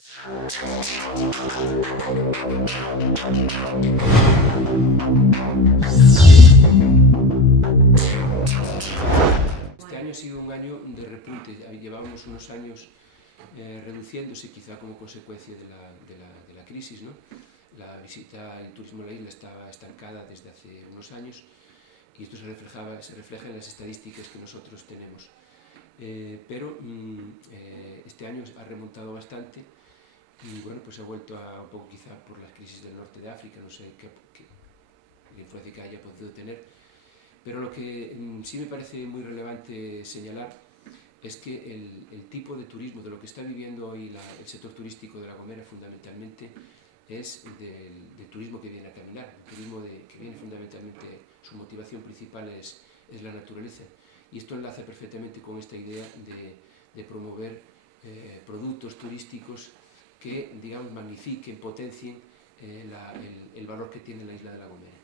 Este año ha sido un año de repunte. Llevábamos unos años reduciéndose, quizá como consecuencia de la crisis, ¿no? La visita, el turismo a la isla estaba estancada desde hace unos años y esto se refleja en las estadísticas que nosotros tenemos. Pero este año ha remontado bastante y bueno, pues ha vuelto a un poco quizá por las crisis del norte de África, no sé qué influencia que haya podido tener, pero lo que sí me parece muy relevante señalar es que el tipo de turismo, de lo que está viviendo hoy el sector turístico de La Gomera fundamentalmente, es del turismo que viene a caminar, el turismo que viene fundamentalmente, su motivación principal es la naturaleza. Y esto enlaza perfectamente con esta idea de promover productos turísticos que, digamos, magnifiquen, potencien el valor que tiene la isla de La Gomera.